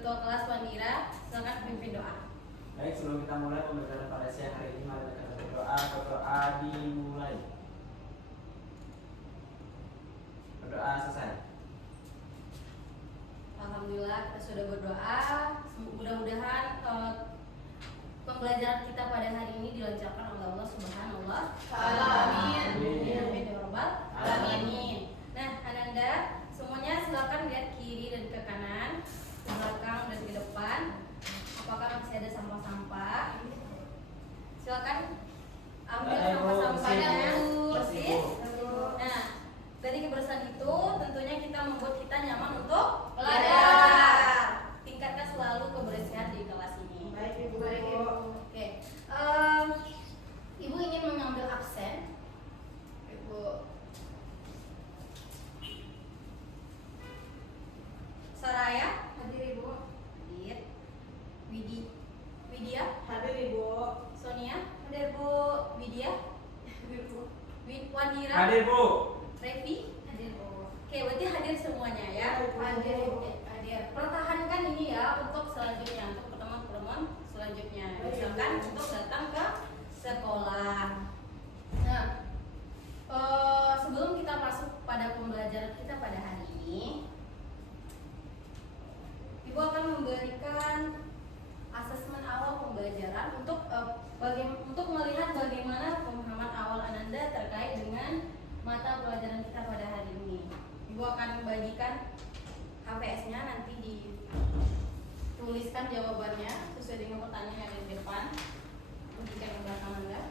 Ketua Kelas Wandira, silakan pimpin doa. Baik, sebelum kita mulai pembelajaran pada siang hari ini, mari kita berdoa. Berdoa dimulai. Berdoa selesai. Alhamdulillah kita sudah berdoa. Mudah-mudahan pembelajaran kita pada hari ini dilancarkan oleh Allah Subhanahu wa Ta'ala. Amin. Amin ya rabbal alamin. Nah, Ananda, semuanya silakan lihat kiri dan ke kanan, ke belakang dan ke depan. Apakah masih ada sampah-sampah? Silakan ambil sampah-sampahnya, bersih. Nah, dari kebersihan itu tentunya kita membuat kita nyaman untuk belajar. Tingkatkan selalu kebersihan di kelas ini. Baik Ibu. Baik Ibu. Oke, Ibu ingin mengambil absen. Ibu Saraya Hadir Ibu. hadir. Widya Hadir Ibu. Sonia hadir. Bu Widya Hadir Bu. Wandira Hadir, Bu. Revi hadir. Bu. Oke, berarti hadir semuanya ya. Hadir, Bu. Oke, hadir. Pertahankan ini ya untuk selanjutnya, untuk pertemuan-pertemuan selanjutnya. Misalkan untuk datang ke sekolah. Nah, sebelum kita masuk pada pembelajaran kita pada hari ini, Ibu akan memberikan asesmen awal pembelajaran untuk untuk melihat bagaimana pemahaman awal Ananda terkait dengan mata pelajaran kita pada hari ini. Ibu akan membagikan HPS-nya, nanti dituliskan jawabannya sesuai dengan pertanyaan yang ada di depan. Berikan ke belakang Anda.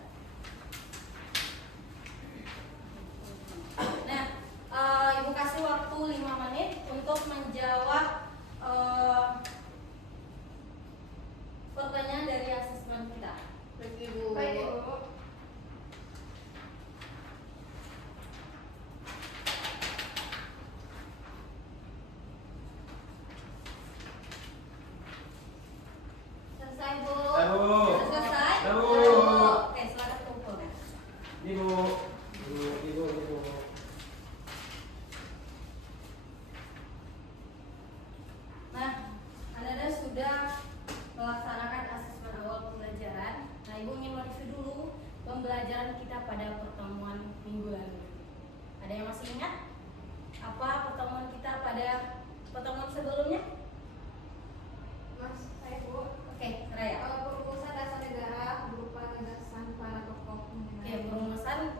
Nah, Ibu kasih waktu 5 menit untuk menjawab pertanyaan dari asesmen kita. Baik Ibu. Baik Ibu. Selesai, Bu? Bu. Sudah selesai? Bu. Oke, silakan kumpulkan. Ibu. Ibu. Nah, Anda sudah melaksanakan asesmen awal pembelajaran. Nah, Ibu ingin mereview dulu pembelajaran kita pada pertemuan minggu lalu. Ada yang masih ingat apa pertemuan kita pada pertemuan sebelumnya? Mas, saya Bu. Oke, Raya. Perumusan dasar negara berupa gagasan para tokoh. Oke, perumusan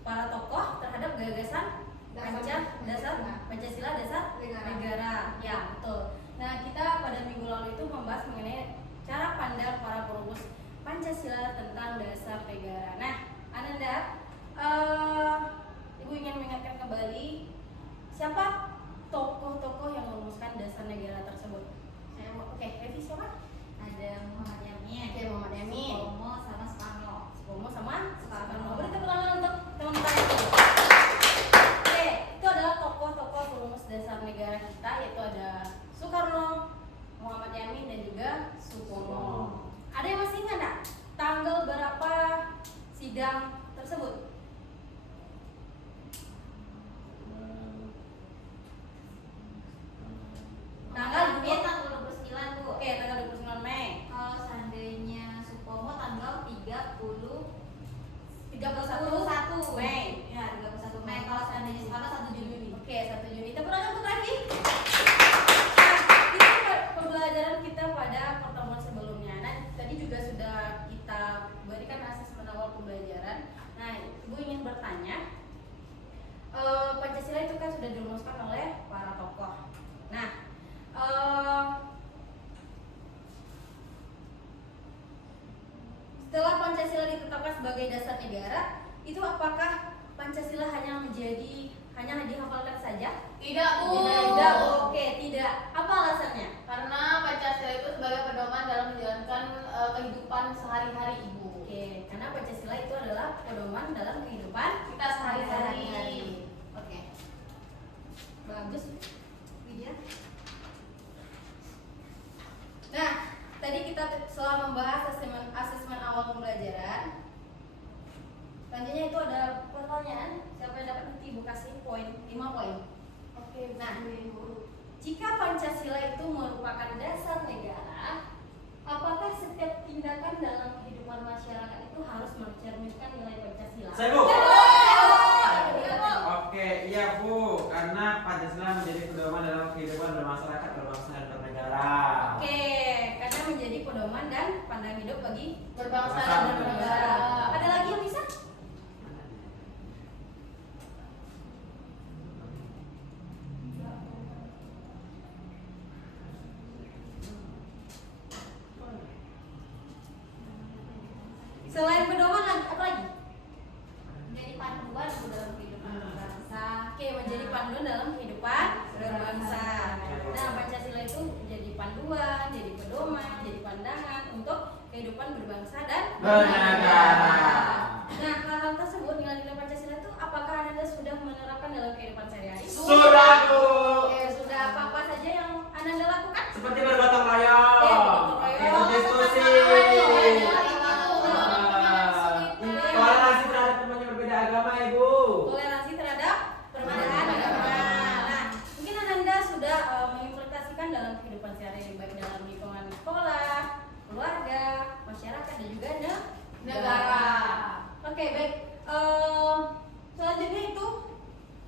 para tokoh terhadap gagasan Pancasila dasar negara. Ya, betul. Nah, kita pada minggu lalu itu membahas mengenai cara pandang para perumus Pancasila tentang dasar negara. Nah, Ananda, Ibu ingin mengingatkan kembali siapa tokoh-tokoh yang merumuskan dasar negara tersebut. Oke, Revi siapa? Ada Muhammad Yamin. Oke, Muhammad Yamin. Supomo sama Soekarno. Supomo sama Soekarno. Beri tepuk tangan untuk teman-teman itu. Oke, itu adalah tokoh-tokoh perumus dasar negara kita, yaitu ada Soekarno, Muhammad Yamin, dan juga Supomo. Ada yang masih ingat nggak tanggal berapa sidang tersebut? Tanggal Yamin tanggal 29 Bu. Oke, tanggal 29 Mei. Kalau seandainya Supomo tanggal 31 31 Mei. Ya, 31 Mei. Kalau seandainya Soekarno 1 Juni. Oke, 1 Juni. Tepuk tangan untuk Revi. Nah, itu pembelajaran kita pada pertemuan sebelumnya. Nah, tadi juga sudah kita berikan asesmen awal pembelajaran. Nah, Ibu ingin bertanya, Pancasila itu kan sudah dirumuskan oleh para tokoh. Nah, setelah Pancasila ditetapkan sebagai dasar negara, itu apakah Pancasila hanya dihafalkan saja? Tidak Bu. Tidak. Oke, tidak. Apa alasannya? Karena Pancasila itu sebagai pedoman dalam menjalankan kehidupan sehari-hari Ibu. Oke, karena Pancasila itu adalah pedoman dalam kehidupan Kita sehari-hari. Oke, bagus, Widya. Nah, tadi kita setelah membahas asesmen awal pembelajaran, selanjutnya itu ada pertanyaan. Siapa yang dapat nanti Ibu kasih poin 5 poin. Oke, Nah, Ibu. jika Pancasila itu merupakan dasar negara, apakah setiap tindakan dalam kehidupan masyarakat itu harus mencerminkan nilai Pancasila? Saya, Bu. Iya, Oke, iya Bu, karena Pancasila menjadi pedoman dalam kehidupan bermasyarakat, berbangsa dan bernegara. Oke, karena menjadi pedoman dan pandangan hidup bagi Berbangsa dan dan bernegara. bernegara. Ada lagi yang bisa? Selain pedoman apa lagi? Menjadi panduan dalam kehidupan berbangsa. Oke, menjadi panduan dalam kehidupan berbangsa. Nah, Pancasila itu jadi panduan, jadi pedoman, jadi pandangan untuk kehidupan berbangsa dan Bernegara. Nah, hal-hal tersebut nilai-nilai Pancasila itu apakah Anda sudah menerapkan dalam kehidupan sehari-hari? Sudah, Bu. Oke, sudah apa saja yang Anda lakukan? Seperti bergotong royong, Bergotong royong, ikut diskusi, toleransi terhadap teman yang berbeda agama, Ibu. Toleransi terhadap perbedaan agama. Nah, mungkin Anda sudah mengimplementasikan dalam kehidupan sehari-hari baik dalam lingkungan sekolah, keluarga, masyarakat dan juga negara. Oke, baik. Selanjutnya itu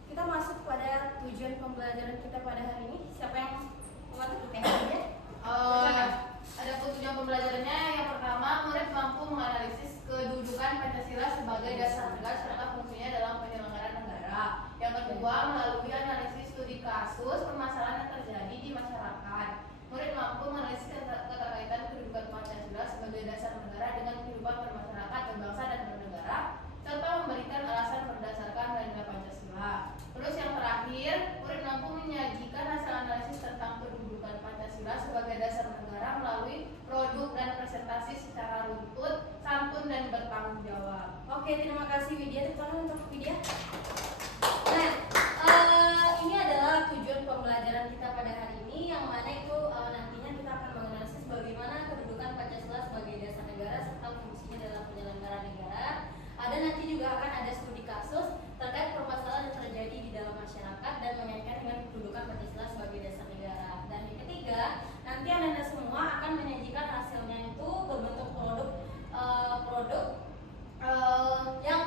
kita masuk pada tujuan pembelajaran kita pada hari ini. Siapa yang membantu kita ya? Ada tujuan pembelajarannya. Yang pertama, murid mampu menganalisis kedudukan Pancasila sebagai dasar negara serta fungsinya dalam penyelenggaraan negara. Yang kedua, melalui analisis studi kasus permasalahan yang terjadi di masyarakat. Murid mampu menganalisis keterkaitan kedudukan Pancasila sebagai dasar negara dengan kehidupan bermasyarakat, berbangsa dan bernegara, serta memberikan alasan berdasarkan nilai Pancasila. Terus yang terakhir, murid mampu menyajikan hasil analisis tentang kedudukan Pancasila sebagai dasar negara melalui produk dan presentasi secara runtut, santun dan bertanggung jawab. Oke, terima kasih Widya. Tepuk tangan untuk Widya. Nah, ini adalah tujuan pembelajaran kita pada hari ini, yang mana itu nantinya kita akan menganalisis bagaimana kedudukan Pancasila sebagai dasar negara serta fungsinya dalam penyelenggaraan negara. Ada nanti juga akan ada studi kasus terkait permasalahan yang terjadi di dalam masyarakat dan mengaitkan dengan kedudukan Pancasila sebagai dasar negara. Dan yang ketiga, nanti Anda semua akan menyajikan hasilnya itu berbentuk produk yang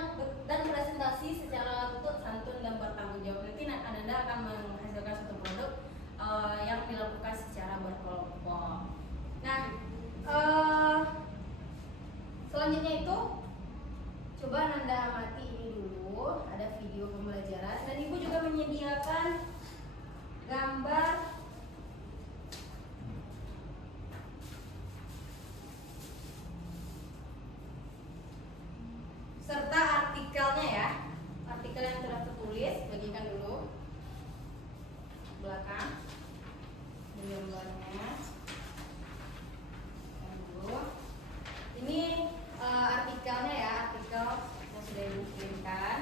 dan presentasi secara runtut, santun dan bertanggung jawab. Nanti Anda akan menghasilkan suatu produk yang dilakukan secara berkelompok. Nah, selanjutnya itu coba Anda amati ini dulu, ada video pembelajaran dan Ibu juga menyediakan gambar serta artikelnya ya, artikel yang telah tertulis, bagikan dulu belakang gambarnya. Dulu. Ini artikelnya ya, artikel yang sudah Ibu kirimkan.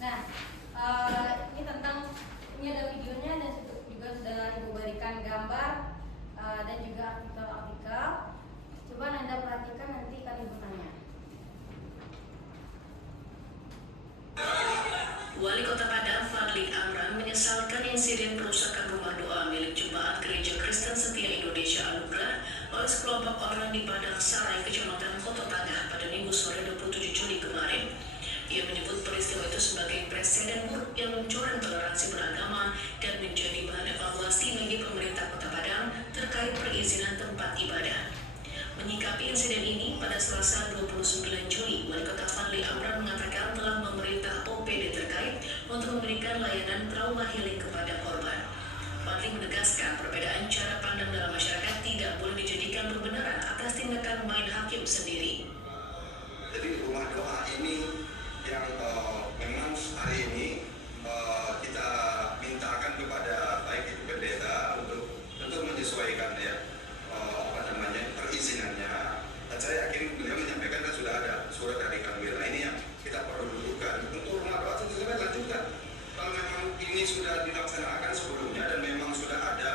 Nah, ini tentang, ini ada videonya dan juga sudah Ibu berikan gambar dan juga artikel-artikel. Coba Anda perhatikan, nanti akan Ibu tanya. Wali Kota Padang Fadli Amran menyesalkan insiden perusakan rumah doa milik Jemaat Gereja Kristen Setia Indonesia Anugerah oleh sekelompok orang di Padang Sarai, Kecamatan Koto Tangah pada Minggu sore 27 Juli kemarin. Ia menyebut peristiwa itu sebagai presiden buruk yang mencoreng toleransi beragama dan menjadi bahan evaluasi bagi pemerintah Kota Padang terkait perizinan tempat ibadah. Menyikapi insiden ini, pada Selasa 29 Juli, Wali Kota Fadli Amran mengatakan telah memerintah OPD terkait untuk memberikan layanan trauma healing kepada korban. Fadli menegaskan perbedaan cara pandang dalam masyarakat tidak boleh dijadikan pembenaran atas tindakan main hakim sendiri. Jadi rumah doa ini yang memang hari ini kita mintakan kepada baik itu pendeta untuk menyesuaikan ya perizinannya. Dan saya yakin beliau menyampaikan kan sudah ada surat dari Kanwil. Nah, ini yang kita perlu dudukan untuk rumah doa itu kita lanjutkan. Kalau memang ini sudah dilaksanakan sebelumnya dan memang sudah ada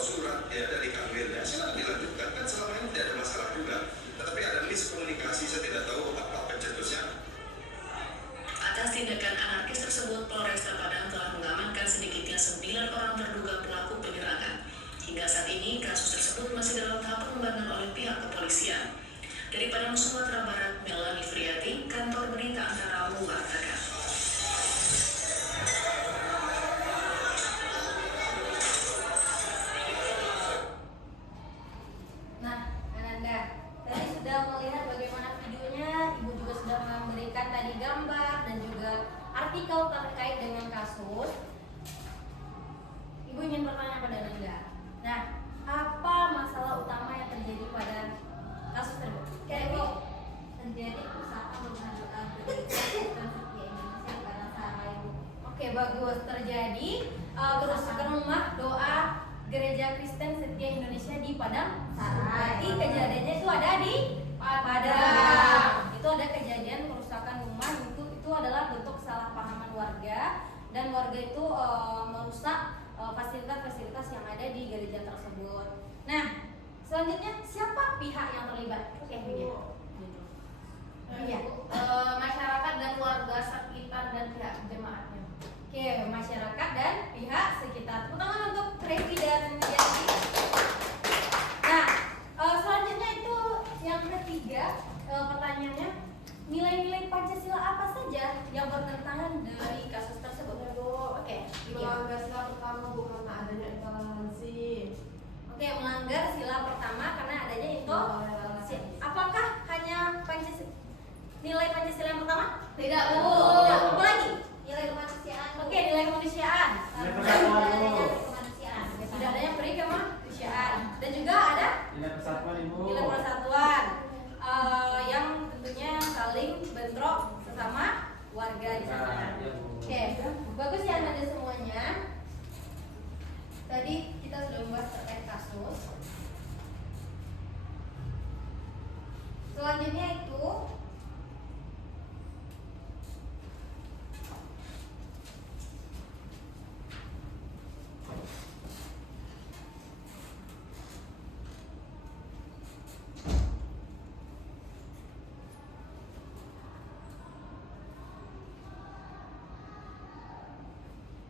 surat ya dari Kanwil, ya silakan dilanjutkan, kan selama ini tidak ada masalah juga. Tetapi ada miskomunikasi, saya tidak tahu apa pencetusnya. Hingga saat ini, kasus tersebut masih dalam tahap pengembangan oleh pihak kepolisian. Dari Padang, Sumatera Barat, Melanie Friati, Kantor Berita Antara mengatakan. Nah, Ananda, tadi sudah melihat bagaimana videonya, Ibu juga sudah memberikan tadi gambar dan juga artikel terkait dengan kasus. Ibu ingin bertanya pada Ananda. Nah, apa masalah utama yang terjadi pada kasus tersebut? Jadi terjadi kerusakan rumah doa gereja Kristen Setia Indonesia di Padang Sarai, Bu. Oke, bagus. Terjadi kerusakan rumah doa Gereja Kristen Setia Indonesia di Padang Sarai. Jadi kejadiannya itu ada di Padang. Itu ada kejadian kerusakan rumah, itu adalah bentuk kesalahpahaman warga, dan warga itu merusak fasilitas-fasilitas yang ada di gereja tersebut. Nah, selanjutnya siapa pihak yang terlibat? Oke, video. Iya. Masyarakat dan warga sekitar dan pihak jemaatnya. Oke, masyarakat dan pihak sekitar. Tepuk tangan untuk Revi dan Yanti. Nah, selanjutnya itu yang ketiga, pertanyaannya, nilai-nilai Pancasila apa saja yang bertentangan dari kasus tersebut? Oke, Melanggar sila pertama, Bu, karena adanya intoleransi. Oke, melanggar sila pertama karena adanya intoleransi. Apakah hanya nilai Pancasila yang pertama? Tidak, Bu. Tidak. Apa lagi? Nilai kemanusiaan, Bu. Oke, nilai kemanusiaan. Nilai Tidak persatuan, adanya Bu. kemanusiaan. Tidak adanya peri kemanusiaan. Dan juga ada Nilai persatuan, Ibu. nilai persatuan yang tentunya saling bentrok sesama warga di sana. Nah, iya, Bu. Oke, bagus ya Anda semuanya. Tadi kita sudah membahas terkait kasus. Selanjutnya itu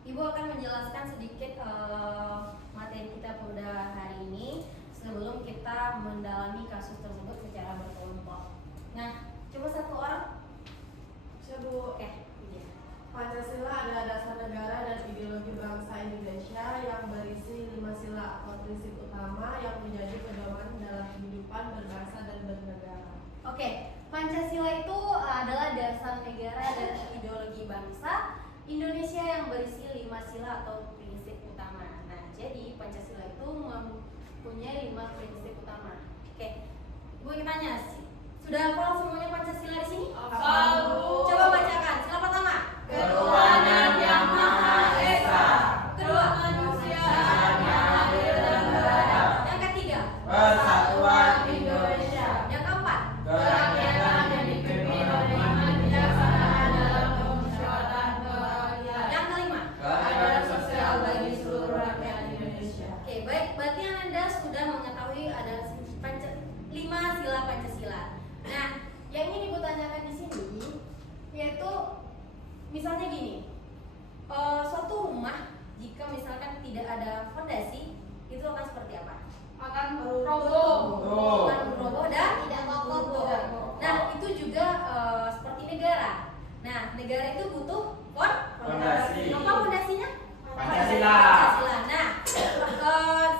Ibu akan menjelaskan sedikit materi kita pada hari ini sebelum kita mendalami kasus tersebut secara berkelompok. Nah, coba satu orang. Saya, Bu. Oke, iya. Pancasila adalah dasar negara dan ideologi bangsa Indonesia yang berisi 5 sila atau prinsip utama yang menjadi pedoman dalam kehidupan berbangsa dan bernegara. Oke, Pancasila itu adalah dasar negara dan ideologi bangsa Indonesia yang berisi 5 sila atau prinsip utama. Nah, jadi Pancasila itu mempunyai 5 prinsip utama. Oke, Ibu ingin tanya, sudah hafal semuanya Pancasila di sini? Hafal, Bu. Coba bacakan. Sila pertama. Ketuhanan yang Maha Esa. Kedua. Kemanusiaan yang adil dan beradab. Yang ketiga. Persatuan Indonesia. Yang keempat. Kerakyatan yang dipimpin oleh iman kebijaksanaan dalam kemusyawaratan kebahagiaan. Yang kelima. Keadilan sosial bagi seluruh rakyat Indonesia. Oke, baik. Berarti Anda sudah mengetahui ada 5 sila Pancasila. Nah, yang ingin Ibu tanyakan di sini yaitu misalnya gini, suatu rumah jika misalkan tidak ada fondasi itu akan seperti apa? Akan roboh. Akan roboh dan Tidak kokoh, Bu. Nah, itu juga seperti negara. Nah, negara itu butuh Fondasi. Apa fondasinya? Pancasila. Pancasila. Nah,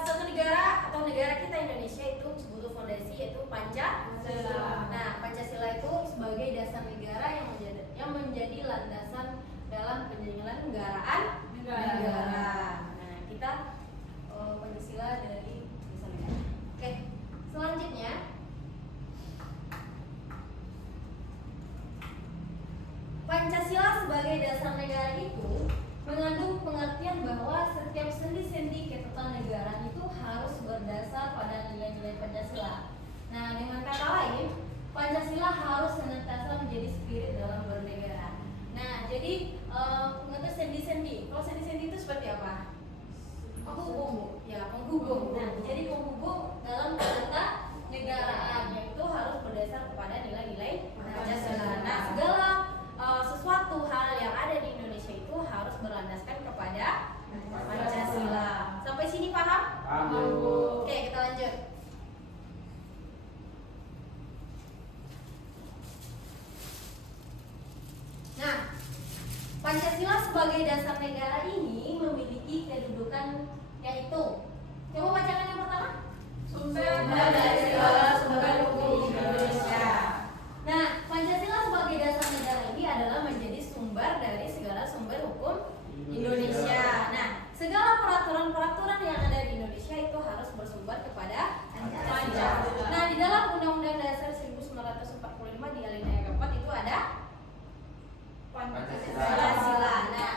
satu negara atau negara kita Indonesia itu butuh fondasi yaitu Pancasila. Nah, Pancasila itu sebagai dasar negara yang menjadi landasan dalam penyelenggaraan negara. Nah, kita Pancasila dari dasar negara. Oke, selanjutnya Pancasila sebagai dasar negara itu mengandung pengertian bahwa setiap sendi-sendi ketatanegaraan itu harus berdasar pada nilai-nilai Pancasila. Nah, dengan kata lain, Pancasila harus senantiasa menjadi spirit dalam bernegara. Nah, jadi mengenai sendi-sendi. Kalau sendi-sendi itu seperti apa? Penghubung, ya penghubung. Nah, jadi penghubung dalam kata negaraan yang itu harus berdasar kepada nilai-nilai Pancasila. Nah, segala sesuatu hal yang ada di Indonesia itu harus berlandaskan kepada Pancasila. Sampai sini paham? Paham, Bu. Oke, kita lanjut. Nah, Pancasila sebagai dasar negara ini memiliki kedudukan yaitu, coba bacakan yang pertama. Sumber dari segala sumber hukum Indonesia. Nah, Pancasila sebagai dasar negara ini adalah menjadi sumber dari segala sumber hukum Indonesia. Nah, segala peraturan-peraturan yang ada di Indonesia itu harus bersumber kepada Pancasila. Nah, di dalam Undang-Undang Dasar 1945 di alinea keempat itu ada Pancasila. Nah,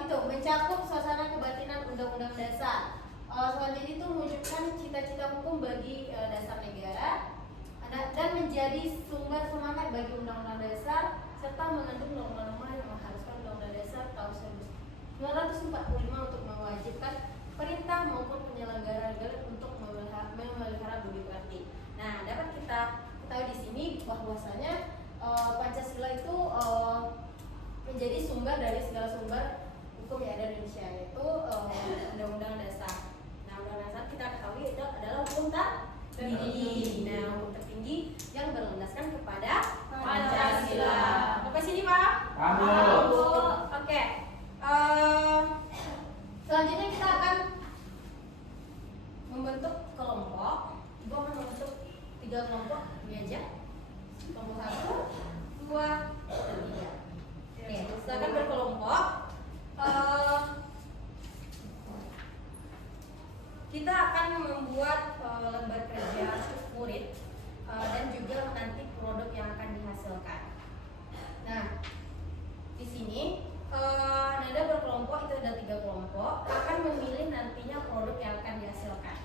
itu mencakup suasana kebatinan Undang-Undang Dasar. Selanjutnya itu mewujudkan cita-cita hukum bagi dasar negara dan menjadi sumber semangat bagi Undang-Undang Dasar serta mengandung norma-norma yang mengharuskan Undang-Undang Dasar tahun 1945 untuk mewajibkan perintah maupun penyelenggara negara untuk memelihara budi pekerti. Nah, dapat kita ketahui di sini bahwasanya Pancasila itu menjadi sumber dari segala sumber hukum yang ada di Indonesia, yaitu Undang-Undang Dasar. Nah, Undang-Undang Dasar kita ketahui itu adalah hukum tertinggi. Nah, hukum tertinggi yang berlandaskan kepada Pancasila. Sampai sini, Pak? Paham, Bu. Oke. Selanjutnya kita akan membentuk kelompok. Ibu akan membentuk 3 kelompok, ini aja. Kelompok 1, 2, dan 3. Oke, silakan berkelompok. Kita akan membuat lembar kerja murid dan juga nanti produk yang akan dihasilkan. Nah, di sini Nanda berkelompok, itu ada 3 kelompok, akan memilih nantinya produk yang akan dihasilkan.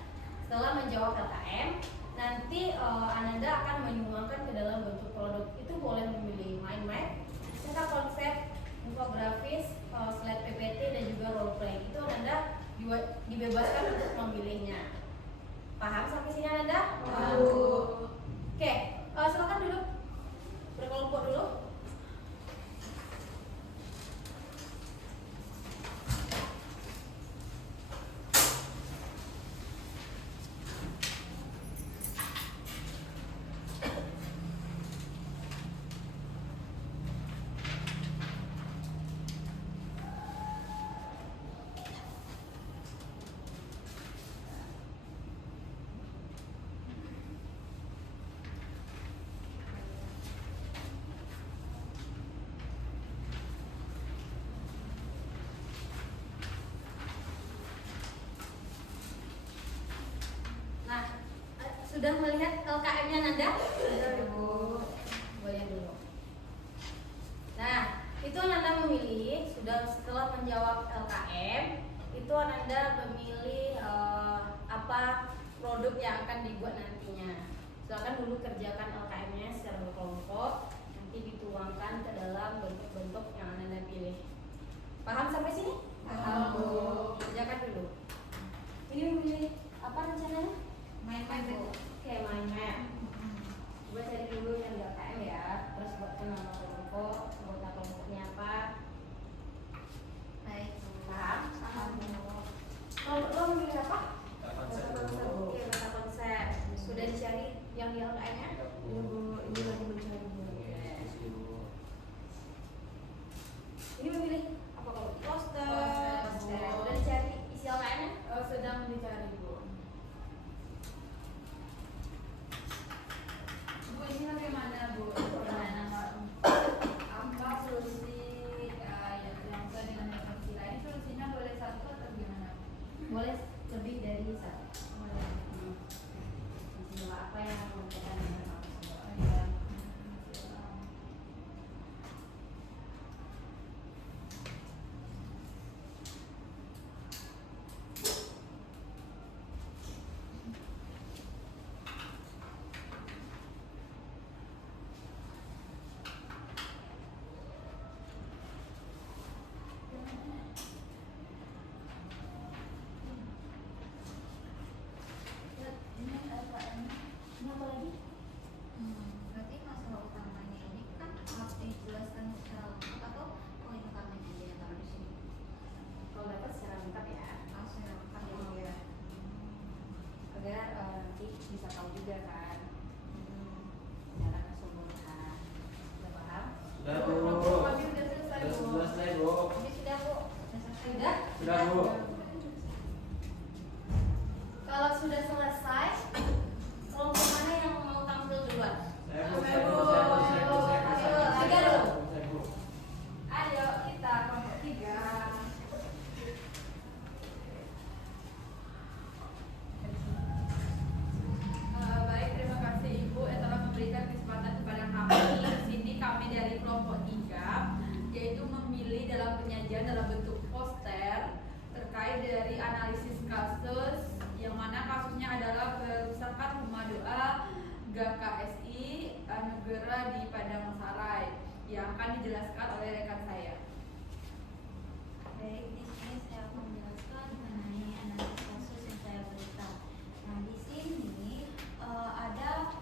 Setelah menjawab LKM, nanti Ananda akan menyumbangkan ke dalam bentuk produk. Itu boleh memilih mind map, cetak konsep, infografis, slide PPT, dan juga role play. Itu Ananda dibebaskan untuk memilihnya. Paham sampai sini Ananda? Paham. Oke, silakan duduk, berkelompok dulu. Sudah melihat LKM-nya Nanda? Sudah, Ibu. Boleh dulu. Nah, itu Nanda memilih, setelah menjawab LKM, itu Nanda memilih apa produk yang akan dibuat nantinya. Silakan dulu kerjakan LKM-nya secara berkelompok, nanti dituangkan ke dalam bentuk-bentuk yang Nanda pilih. Paham sampai sini? Paham, Bu. Kerjakan dulu. Ini memilih apa rencananya? Main Bu. Oke, mind map. Coba cari dulu yang di LKM ya. Terus buatkan nama kelompok, anggota kelompoknya apa. Baik Bu. Paham? Paham Bu. Kelompok lo memilih apa? Konsep, Meta konsep. Bu. Oke, meta konsep. Sudah dicari yang di LKM-nya? Ibu, ini lagi mencari Bu. Ini memilih apa kalau poster? Poster. Sudah dicari isi LKM-nya? Sedang dicari, Bu. Bu, ini bagaimana, Bu? Apa solusi yang sesuai dengan Pancasila? Ini solusinya boleh satu atau gimana? Boleh lebih dari satu. Apa yang menentukan dengan maksud? Oh, iya. bisa tahu juga kan cara keseluruhan. Sudah paham? Sudah Bu. Kami udah selesai Bu. Sudah selesai Bu. Ini sudah Bu. Sudah? Sudah Bu. Kalau sudah selesai, kelompok mana yang mau tampil duluan? Saya Bu. Ayo kita kelompok 3. Baik, terima kasih Ibu yang telah memberikan kesempatan kepada kami. Di sini kami dari kelompok 3, yaitu memilih dalam penyajian dalam bentuk poster terkait dari analisis kasus, yang mana kasusnya adalah perusakan rumah doa GKSI Negara di Padang Sarai, yang akan dijelaskan oleh rekan saya. Baik, di sini saya akan menjelaskan mengenai analisis kasus yang saya berikan. Nah, di sini ada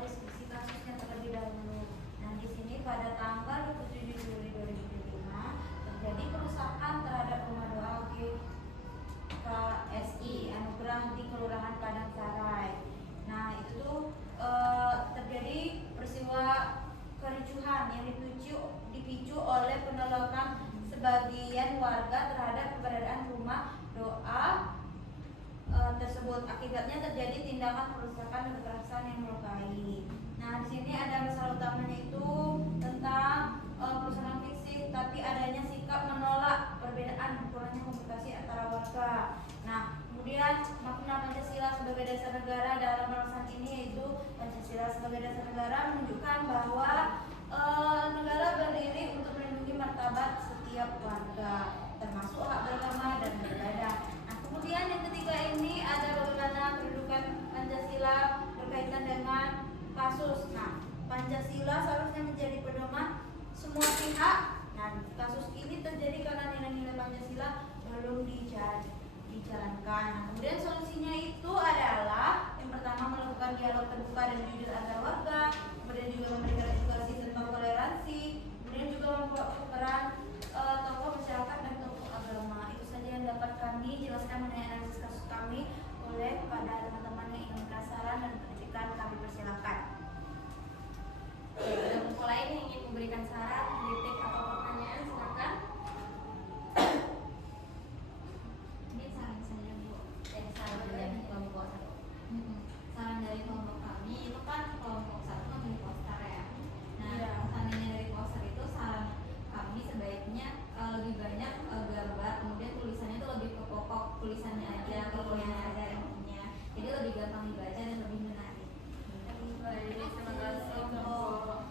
deskripsi kasusnya terlebih dahulu. Nah, di sini pada tanggal 27 Juli 2005 terjadi kerusakan terhadap rumah doa GKSI Anugerah di Kelurahan Padang Sarai. Nah, itu tuh terjadi peristiwa kericuhan yang dipicu oleh penolakan sebagian warga terhadap keberadaan rumah doa tersebut. Akibatnya terjadi tindakan perusakan dan kekerasan yang melukai. Nah, di sini ada masalah utamanya itu tentang perusakan fisik, tapi adanya sikap menolak perbedaan, kurangnya komunikasi antara warga. Nah, kemudian makna Pancasila sebagai dasar negara dalam alasan ini yaitu Pancasila sebagai dasar negara menunjukkan bahwa negara berdiri untuk melindungi martabat setiap warga, termasuk hak beragama dan beribadah. Nah, kemudian yang ketiga ini ada bagaimana kedudukan Pancasila berkaitan dengan kasus. Nah, Pancasila seharusnya menjadi pedoman semua pihak. Nah, kasus ini terjadi karena nilai-nilai Pancasila belum dijalankan. Nah, kemudian solusinya itu adalah yang pertama melakukan dialog terbuka dan jujur antar warga, kemudian juga memberikan edukasi tentang toleransi, kemudian juga membuat peran tokoh masyarakat dan tokoh agama. Itu saja yang dapat kami jelaskan mengenai analisis kasus kami. Oleh kepada teman-teman yang ingin memberikan saran dan kritikan, kami persilakan. Ada kelompok lain yang ingin memberikan saran, kritik atau pertanyaan, silakan. Ini saran saya Bu. Saran dari kelompok 1. Saran dari kelompok kami itu kan kelompok 1 memilih poster ya. Nah, Iya. seandainya dari poster itu saran kami sebaiknya lebih banyak gambar, kemudian tulisannya itu lebih ke pokok tulisannya aja, pokoknya aja yang punya. Jadi lebih gampang dibaca dan lebih menarik. Baik, terima kasih kelompok 1.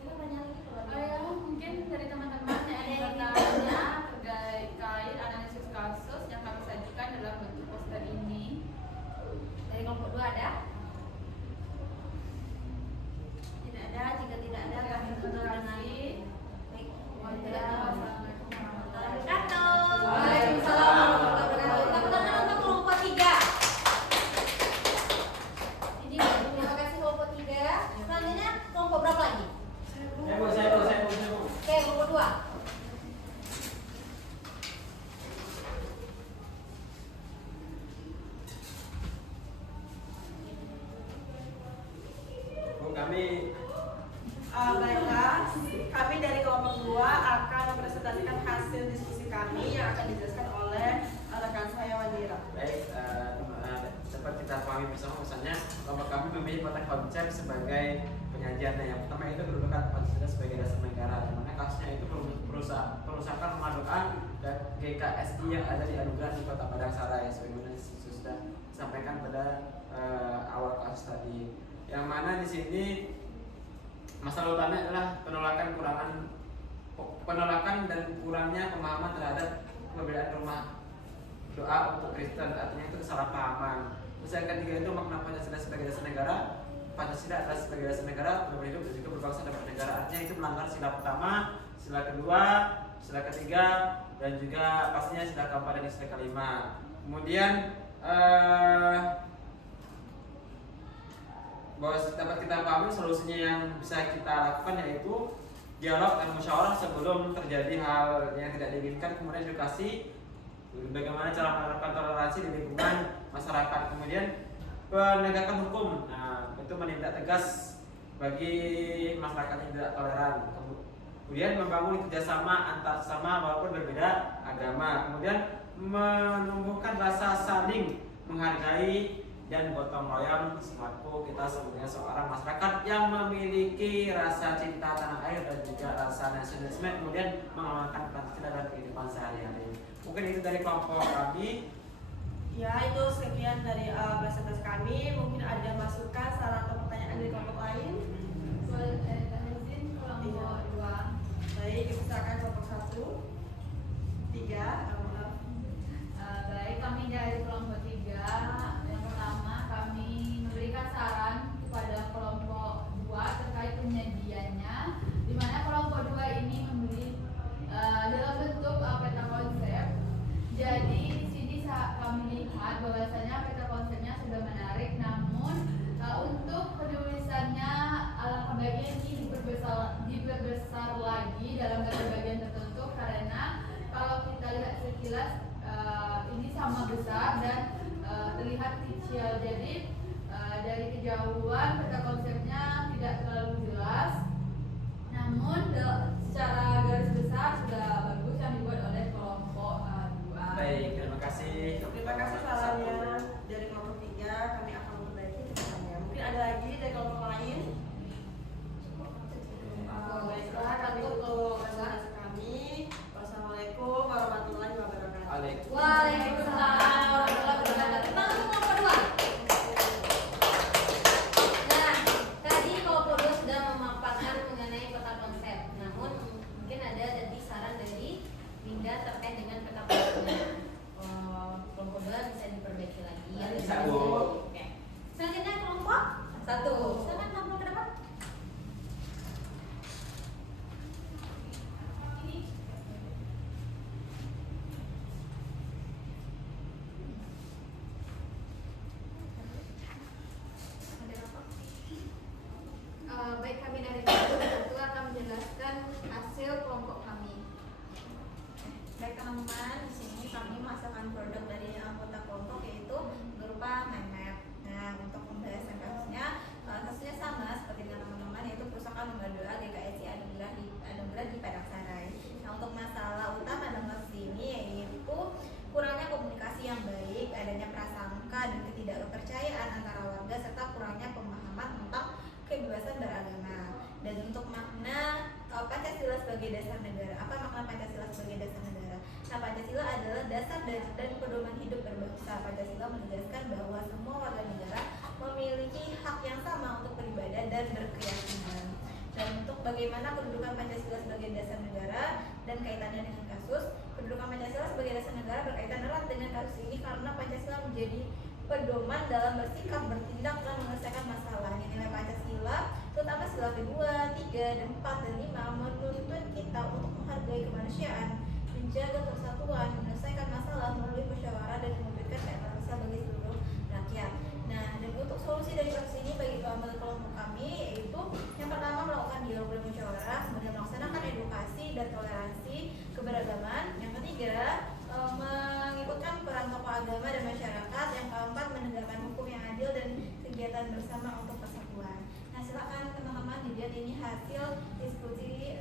Coba tanya lagi kalau ada. Ya, mungkin dari teman-teman yang ingin bertanya terkait analisis kasus yang kami sajikan dalam bentuk poster ini. Dari kelompok 2 ada? Tidak ada. Jika tidak ada, kami tutup dengan baik. Wassalamualaikum warahmatullahi Wabarakatuh. Waalaikumsalam warahmatullahi wabarakatuh. Tepuk tangan untuk kelompok 3. Ini terima kasih kelompok 3. Selanjutnya kelompok berapa lagi? Saya Bu. Oke, kelompok 2. Bu, kami Baiklah, kami dari kelompok 2 akan mempresentasikan hasil diskusi kami yang akan dijelaskan oleh rekan saya Wadira. baik, dapat kita pahami bersama misalnya kelompok kami memilih konteks konsep sebagai penyajian. Yang pertama itu kedudukan Pancasila sebagai dasar negara, di mana kasusnya itu perusakan rumah doa dan GKSI yang ada di Anugerah di Kota Padang Sarai, sebagaimana sudah disampaikan pada awal kasus tadi. Yang mana di sini masalah utamanya adalah penolakan dan kurangnya pemahaman terhadap perbedaan rumah doa untuk Kristen, artinya itu kesalahpahaman. Terus yang ketiga itu makna Pancasila sebagai dasar negara. Pancasila adalah sebagai dasar negara untuk hidup dan juga berbangsa dan bernegara. Artinya itu melanggar sila pertama, sila kedua, sila ketiga, dan juga pastinya sila keempat dan sila kelima. Kemudian bahwa dapat kita pahami solusinya yang bisa kita lakukan yaitu dialog dan musyawarah sebelum terjadi hal yang tidak diinginkan, kemudian edukasi bagaimana cara menerapkan toleransi di lingkungan masyarakat. Kemudian penegakan hukum, nah itu menindak tegas bagi masyarakat yang tidak toleran. Kemudian membangun kerjasama antar sesama walaupun berbeda agama. Kemudian menumbuhkan rasa saling menghargai dan gotong royong selaku kita sebagai seorang masyarakat yang memiliki rasa cinta tanah air dan juga rasa nasionalisme, kemudian mengamalkan Pancasila dalam kehidupan sehari-hari. Mungkin itu dari kelompok kami. Ya, itu sekian dari bahasa kami. Mungkin ada masukan, saran atau pertanyaan dari kelompok lain? Kelompok 2. Baik, silakan kelompok 1, 3. Baik, kami dari kelompok 3. Yang pertama, kami memberikan saran kepada kelompok 2 terkait penyajiannya, di mana kelompok 2 ini membeli dalam bentuk peta konsep. Jadi di sini kami lihat bahwasanya peta konsepnya sudah menarik, namun untuk penulisannya alangkah baiknya ini diperbesar lagi dalam bagian tertentu, karena kalau kita lihat sekilas ini sama besar dan terlihat kecil. Jadi dari kejauhan peta konsepnya tidak terlalu jelas, namun secara garis besar sudah bagus yang dibuat oleh kelompok 2. Baik, terima kasih. Terima kasih sarannya dari kelompok 3. Kami akan memperbaiki kedepannya. Mungkin ada lagi dari kelompok lain? Baiklah, kami tutup bahasa kami. Wassalamualaikum warahmatullahi wabarakatuh. Waalaikumsalam warahmatullahi wabarakatuh. Tentang kelompok 2. Nah, tadi kelompok 2 sudah memaparkan mengenai peta konsep. Namun mungkin ada tadi saran dari Linda terkait dengan peta konsepnya. Kelompok 2 bisa diperbaiki lagi. Bisa, Bu. Oke. Selanjutnya kelompok 1. Silakan kelompok ke depan. Baik, kami dari kelompok 1 akan menjelaskan hasil kelompok kami. Baik teman-teman, di sini kami menghasilkan produk dari anggota kelompok yaitu berupa mind map. Nah, untuk pembahasan kasusnya sama seperti dengan teman-teman, yaitu perusahaan lembaga 2 GKSI Anugerah di Padang Sarai. Nah, untuk masalah utama dalam kasus ini yaitu kurangnya komunikasi yang baik, adanya prasangka dan ketidakpercayaan antara warga, serta kurangnya pemahaman tentang kebebasan beragama. Dan untuk makna Pancasila sebagai dasar negara, apa makna Pancasila sebagai dasar negara? Nah, Pancasila adalah dasar dan pedoman hidup berbangsa. Pancasila menegaskan bahwa semua warga negara memiliki hak yang sama untuk beribadah dan berkeyakinan. Dan untuk bagaimana kedudukan Pancasila sebagai dasar negara dan kaitannya dengan kasus, kedudukan Pancasila sebagai dasar negara berkaitan erat dengan kasus ini karena Pancasila menjadi pedoman dalam bersikap, bertindak, dan menyelesaikan masalah. Nilai Pancasila, terutama sila kedua, 3, dan 4, dan 5 menuntut kita untuk menghargai kemanusiaan, menjaga persatuan, menyelesaikan masalah melalui musyawarah dan memberikan keadilan bagi seluruh rakyat. Nah, dan untuk solusi dari kasus ini bagi kelompok kami yaitu yang pertama melakukan dialog dan musyawarah, kemudian melaksanakan edukasi dan toleransi keberagaman. Yang ketiga, mengikutkan peran tokoh agama dan masyarakat. Yang keempat, menegakkan hukum yang adil dan kegiatan bersama untuk persatuan. Nah, silakan teman-teman dilihat ini hasil diskusi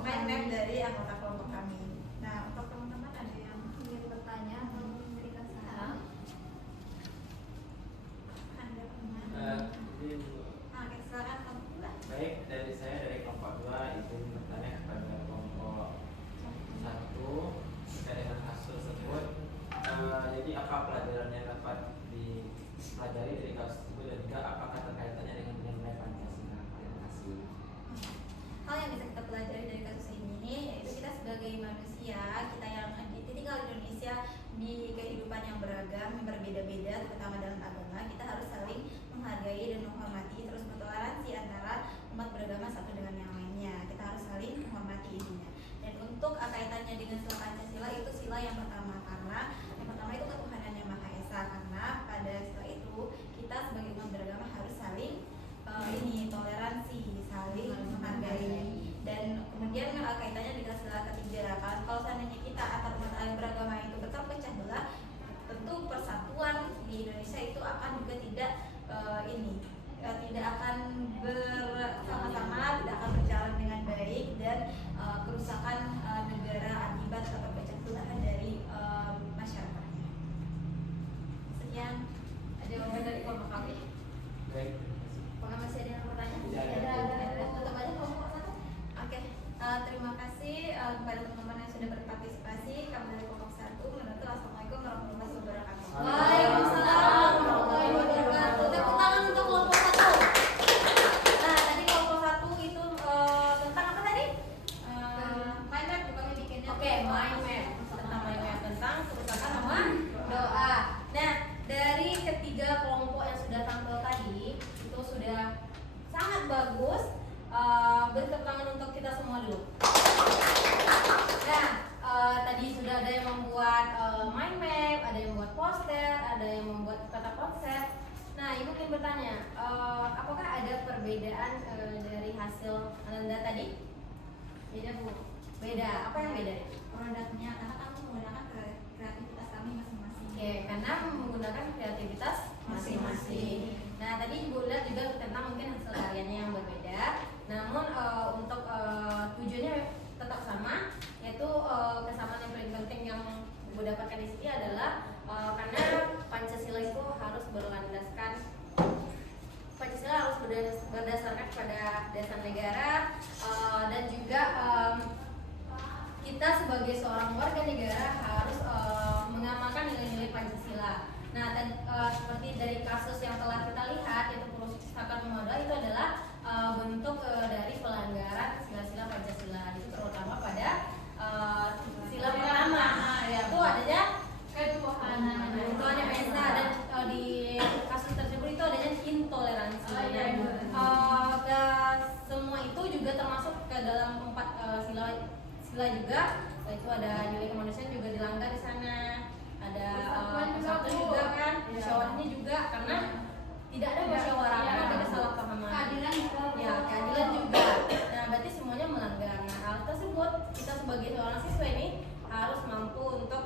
mind map dari anggota kelompok kami. Nah, untuk teman-teman ada yang ingin bertanya atau memberikan saran? Ada oke, silakan kelompok 2. Baik, dari saya dari kelompok 2 izin bertanya kepada kelompok 1 terkait dengan kasus tersebut. Jadi apa pelajaran yang dapat dipelajari dari kasus tersebut dan juga apakah terkaitannya dengan nilai Pancasila? Terima kasih. Hal yang bisa kita pelajari dari kasus ini yaitu kita sebagai manusia, kita yang tinggal di Indonesia di kehidupan yang beragam, yang berbeda-beda, terutama dalam agama, kita harus saling menghargai dan menghormati, terus bertoleransi antara umat beragama satu dengan yang lainnya. Kita harus saling menghormati intinya. Dan untuk kaitannya dengan sila Pancasila itu sila yang pertama, karena yang pertama itu ketuhanan yang Maha Esa, karena pada sila itu kita sebagai umat beragama harus saling toleransi, saling menghargai. Dan kemudian kaitannya dengan sila ketiga, kalau seandainya kita antar umat beragama itu berpecah membuat mind map, ada yang membuat poster, ada yang membuat kata konsep. Nah, Ibu ingin bertanya, apakah ada perbedaan dari hasil Ananda tadi? Beda Bu. Beda. Apa yang beda? Produknya karena kami menggunakan kreativitas kami masing-masing. Oke, karena menggunakan kreativitas masing-masing. Nah, tadi Ibu lihat juga tentang mungkin hasil karyanya yang berbeda. Namun untuk tujuannya tetap sama, yaitu kesamaan yang paling penting yang Ibu dapatkan di sini adalah karena Pancasila itu harus berlandaskan berdasarkan pada dasar negara dan juga kita sebagai seorang warga negara harus mengamalkan nilai-nilai Pancasila. Nah, dan seperti dari kasus yang telah kita lihat yaitu perusakan Pemuda itu adalah bentuk dari pelanggaran sila-sila Pancasila. Itu terutama pada sila pertama, yaitu adanya ketuhanan. itu ada pesta dan di kasus tersebut itu adanya intoleransi. Ke semua itu juga termasuk ke dalam 4 sila juga, yaitu ada nilai kemanusiaan juga dilanggar di sana, ada persatuan juga kan, musyawarahnya juga karena tidak ada musyawarah, ada kesalahpahaman. Keadilan juga. Nah, berarti semuanya melanggar. Nah, hal tersebut kita sebagai seorang siswa ini harus mampu untuk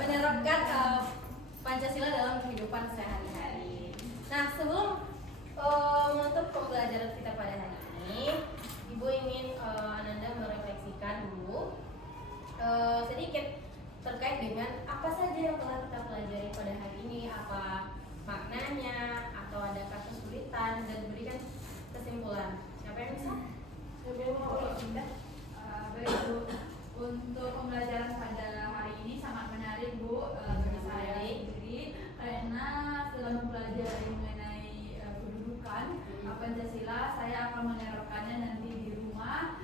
menerapkan Pancasila dalam kehidupan sehari-hari. Nah, sebelum menutup pembelajaran kita pada hari ini, Ibu ingin Ananda merefleksikan dulu sedikit terkait dengan apa saja yang telah kita pelajari pada hari ini, apa maknanya, atau adakah kesulitan, dan berikan kesimpulan. Siapa yang bisa? Baik Bu, untuk pembelajaran pada hari ini sangat menarik Bu bagi saya sendiri karena setelah mempelajari mengenai kedudukan Pancasila, saya akan menerapkannya nanti di rumah.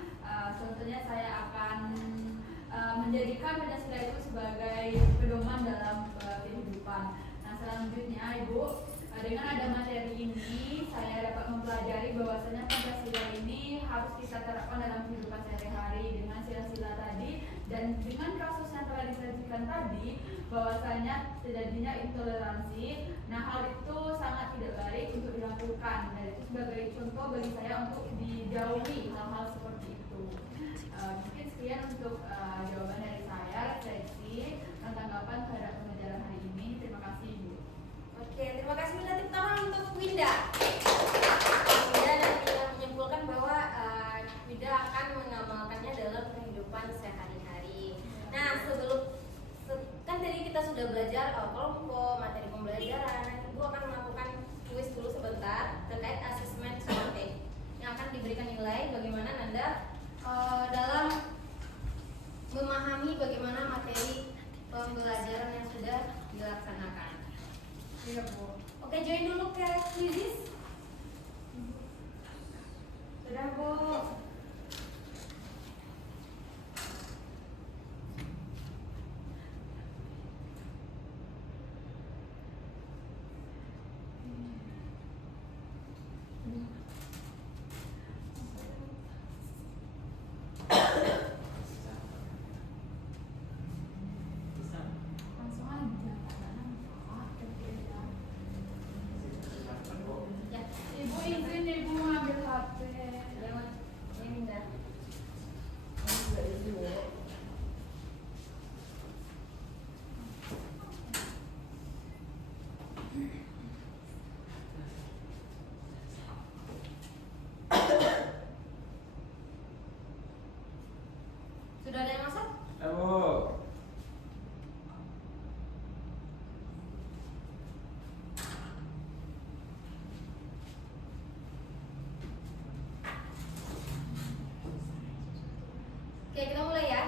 Contohnya saya akan menjadikan Pancasila itu sebagai pedoman dalam kehidupan. Nah, selanjutnya Ibu, dengan ada materi ini saya dapat mempelajari bahwasanya Pancasila ini harus kita terapkan dalam kehidupan sehari-hari dengan sila-sila tadi, dan dengan kasus yang telah disajikan tadi bahwasanya terjadinya intoleransi. Nah, hal itu sangat tidak baik untuk dilakukan, dan itu sebagai contoh bagi saya untuk dijauhi hal-hal seperti itu. Mungkin sekian untuk jawaban dari saya, refleksi dan tanggapan terhadap pembelajaran hari ini. Terima kasih Ibu. Oke, terima kasih Winda. Tepuk tangan untuk Winda. Winda nanti menyimpulkan bahwa Winda akan mengamalkannya dalam kehidupan sehari-hari. Nah, kan tadi kita sudah belajar kelompok, materi pembelajaran. Ibu akan melakukan kuis dulu sebentar terkait asesmen sumatif yang akan diberikan nilai bagaimana Nanda dalam memahami bagaimana materi pembelajaran yang sudah dilaksanakan. Iya Bu. Oke, join dulu ke quizis. Sudah Bu. Langsung aja. Ya, Ibu izin Ibu ngambil HP. jangan ini Winda. Sudah ada yang masuk? Bu. Oke, kita mulai ya.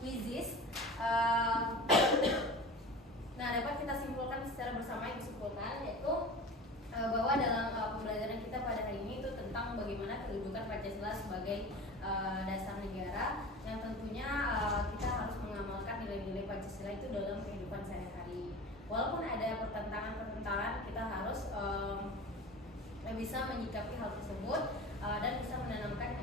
Wizis. Nah, dapat kita simpulkan secara bersama yaitu bahwa dalam pembelajaran kita pada hari ini itu tentang bagaimana kedudukan Pancasila sebagai dasar negara yang tentunya kita harus mengamalkan nilai-nilai Pancasila itu dalam kehidupan sehari-hari. Walaupun ada pertentangan, kita harus bisa menyikapi hal tersebut dan bisa menanamkan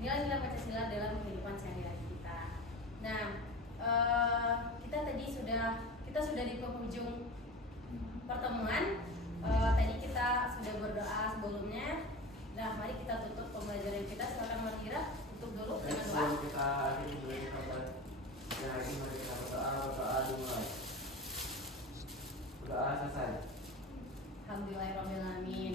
nilai-nilai Pancasila dalam kehidupan sehari-hari kita. Nah, kita sudah di penghujung pertemuan. Tadi kita sudah berdoa sebelumnya. Nah, mari kita tutup pembelajaran kita. Silakan Marhira tutup dulu dengan doa. Sebelum kita akhiri pembelajaran hari ini, mari kita berdoa dimulai. Berdoa selesai. Alhamdulillahirobbilalamin.